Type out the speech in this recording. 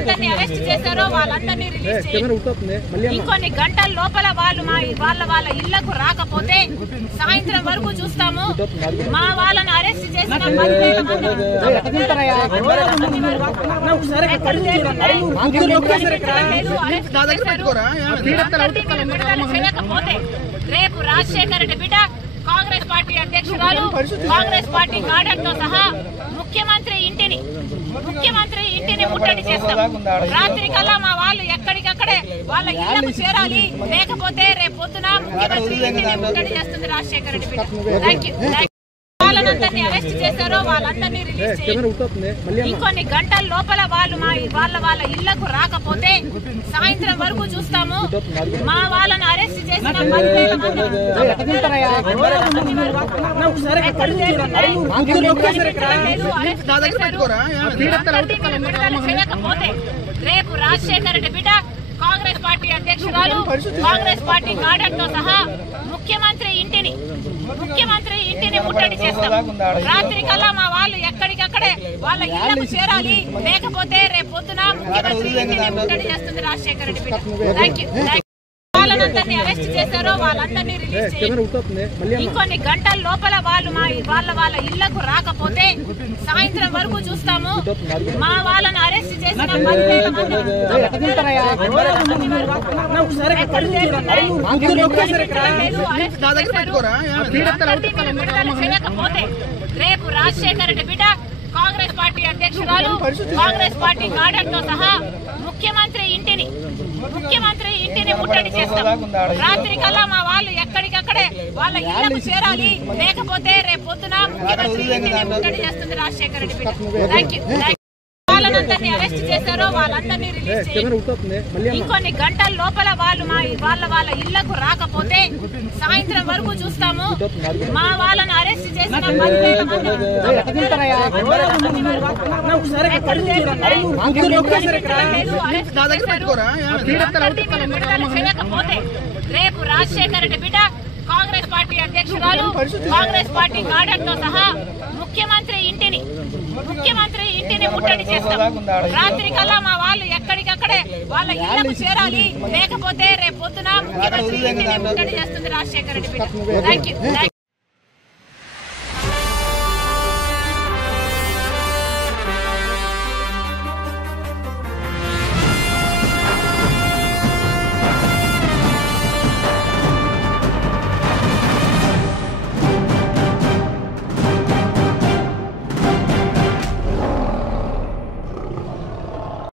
వాళ్ళందరినీ అరెస్ట్ చేశారో వాళ్ళందరినీ రిలీజ్ చేయండి. ఇంకొన్ని గంటల లోపల వాళ్ళు వాళ్ళ ఇళ్లకు రాకపోతే సాయంత్రం వరకు చూస్తాము. మా వాళ్ళని అరెస్ట్ చేసిన 10,000 చేయకపోతే రేపు రాజశేఖర రెడ్డి బిడ్డ కాంగ్రెస్ పార్టీ అధ్యక్షురాలు కాంగ్రెస్ పార్టీ కార్డర్ తో సహా ముఖ్యమంత్రి ఇంటిని ముట్టడి చేస్తాం. రాత్రి కల్లా మా వాళ్ళు ఎక్కడికక్కడే వాళ్ళ ఇళ్లకు చేరాలి. లేకపోతే రేపు పొద్దున ముఖ్యమంత్రి ఇంటిని ముట్టడి చేస్తుంది రాజశేఖర రెడ్డి బిడ్డ. Thank you. వాళ్ళందరినీ అరెస్ట్ చేశారో వాళ్ళందరినీ రిలీజ్ చేయండి. ఇంకొన్ని గంటల లోపల వాళ్ళు వాళ్ళ ఇళ్లకు రాకపోతే సాయంత్రం వరకు చూస్తాము. మా వాళ్ళని అరెస్ట్ చేసిన 10,000 చేయకపోతే రేపు రాజశేఖర రెడ్డి బిడ్డ కాంగ్రెస్ పార్టీ అధ్యక్షురాలు కాంగ్రెస్ పార్టీ కార్డర్ తో సహా ముఖ్యమంత్రి ఇంటిని ముట్టడి చేస్తాం. రాత్రి కల్లా మా వాళ్ళు ఎక్కడికక్కడే వాళ్ళ ఇళ్లకు చేరాలి. లేకపోతే రేపు పొద్దున ముఖ్యమంత్రి ఇంటిని ముట్టడి చేస్తుంది రాజశేఖర రెడ్డి బిడ్డ. Thank you. వాళ్ళందరినీ అరెస్ట్ చేశారో వాళ్ళందరినీ రిలీజ్ చేయండి. ఇంకొన్ని గంటల లోపల వాళ్ళు వాళ్ళ ఇళ్లకు రాకపోతే సాయంత్రం వరకు చూస్తాము. మా వాళ్ళని అరెస్ట్ చేసిన 10,000 చేయకపోతే రేపు రాజశేఖర రెడ్డి బిడ్డ కాంగ్రెస్ పార్టీ అధ్యక్షురాలు కాంగ్రెస్ పార్టీ కార్డర్ తో సహా ముఖ్యమంత్రి ఇంటిని ముట్టడి చేస్తాం. రాత్రి కల్లా మా వాళ్ళు ఎక్కడికక్కడే వాళ్ళ ఇళ్లకు చేరాలి. లేకపోతే రేపు పొద్దున ముఖ్యమంత్రి ఇంటిని ముట్టడి చేస్తుంది రాజశేఖర రెడ్డి బిడ్డ. Thank you. వాళ్ళందరినీ అరెస్ట్ చేశారో వాళ్ళందరినీ రిలీజ్ చేయండి. ఇంకొన్ని గంటల లోపల వాళ్ళు వాళ్ళ ఇళ్లకు రాకపోతే సాయంత్రం వరకు చూస్తాము. మా వాళ్ళని అరెస్ట్ చేసిన 10,000 చేయకపోతే రేపు రాజశేఖర రెడ్డి బిడ్డ కాంగ్రెస్ పార్టీ అధ్యక్షురాలు కాంగ్రెస్ పార్టీ కార్డర్ తో సహా ముఖ్యమంత్రి ఇంటిని ముట్టడి చేస్తాం. రాత్రి కల్లా మా వాళ్ళు ఎక్కడికక్కడే వాళ్ళ ఇళ్లకు చేరాలి. లేకపోతే రేపు పొద్దున ముఖ్యమంత్రి ఇంటిని ముట్టడి చేస్తుంది రాజశేఖర రెడ్డి బిడ్డ. Thank you.